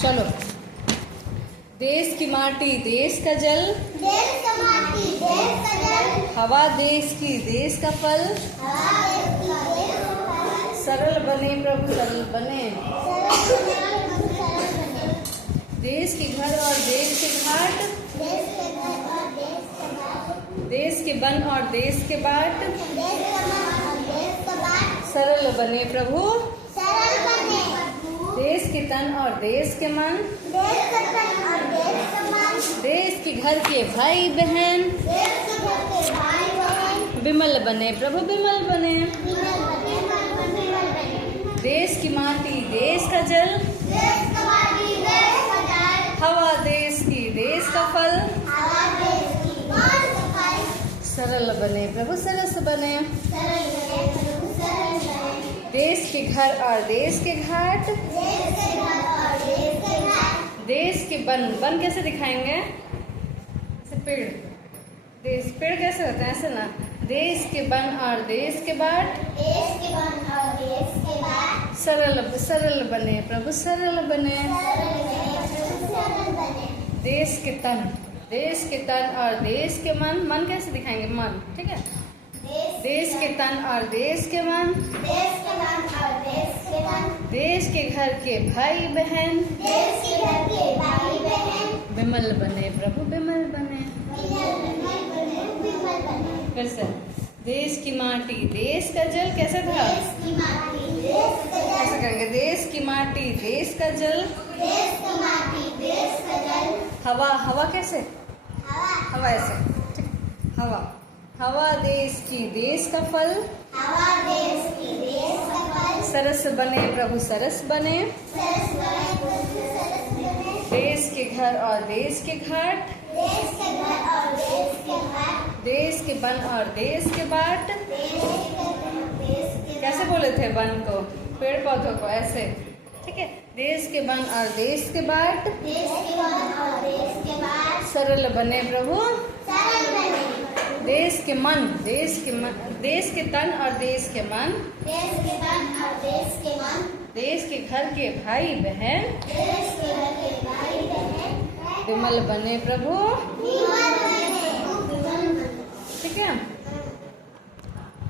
चलो। देश की माटी देश का जल, देश का माटी देश का जल, हवा देश की देश का फल, हवा देश की देश का फल, सरल बने प्रभु सरल बने। सरल बने। देश के घर और देश के घाट, देश के घर और देश के घाट, देश के वन और देश के बाट, देश का मन और देश का बाट, सरल बने प्रभु सरल बने। देश के तन और देश के मन, देश का तन और देश का मन, देश के घर के भाई बहन, देश के घर के भाई बहन, विमल बने प्रभु विमल बने। विमल बने मन विमल बने। देश की माटी देश का जल, देश का माटी देश का जल, हवा देश की देश का फल, हवा देश की देश का फल, सरल बने प्रभु सरस बने। सरल बने प्रभु सरल बने। देश के घर और देश के घाट, देश के घर और देश के घाट, देश के वन, वन कैसे दिखाएंगे? ऐसे पेड़, देश पेड़ कैसे होते हैं? ऐसे ना। देश के वन और देश के बाट, देश के वन और देश के बाट, सरल सरल बने प्रभु सरल बने। सरल बने प्रभु सरल बने। देश के तन और देश के मन, मन कैसे दिखाएंगे? मन, ठीक है। देश के तन और देश के मन, देश के मन और देश के मन, देश के घर के भाई बहन, देश के घर के भाई बहन, विमल बने प्रभु विमल बने। विमल बने विमल बने। फिर से। देश की माटी देश का जल कैसे था? देश की माटी देश का जल, कैसे करेंगे? देश की माटी देश का जल, देश की माटी देश का जल, हवा, हवा कैसे? हवा हवा ऐसे, ठीक। हवा, हवा देश की देश का फल, हवा देश की देश का फल, सरस बने प्रभु सरस बने। सरस बने प्रभु सरस बने। देश के घर और देश के घाट, देश के घर और देश के घाट, देश के वन और देश के बाट, देश के घर और देश के कैसे बोले थे वन को? पेड़ पौधों को ऐसे, ठीक है। देश के वन और देश के बाट, देश के वन और देश के बाट, सरल बने प्रभु सरल बने। देश के मन, देश के तन और देश के मन, देश के तन और देश के मन, देश के घर के भाई बहन, देश के घर के भाई बहन, विमल बने प्रभु, विमल बने। ठीक है।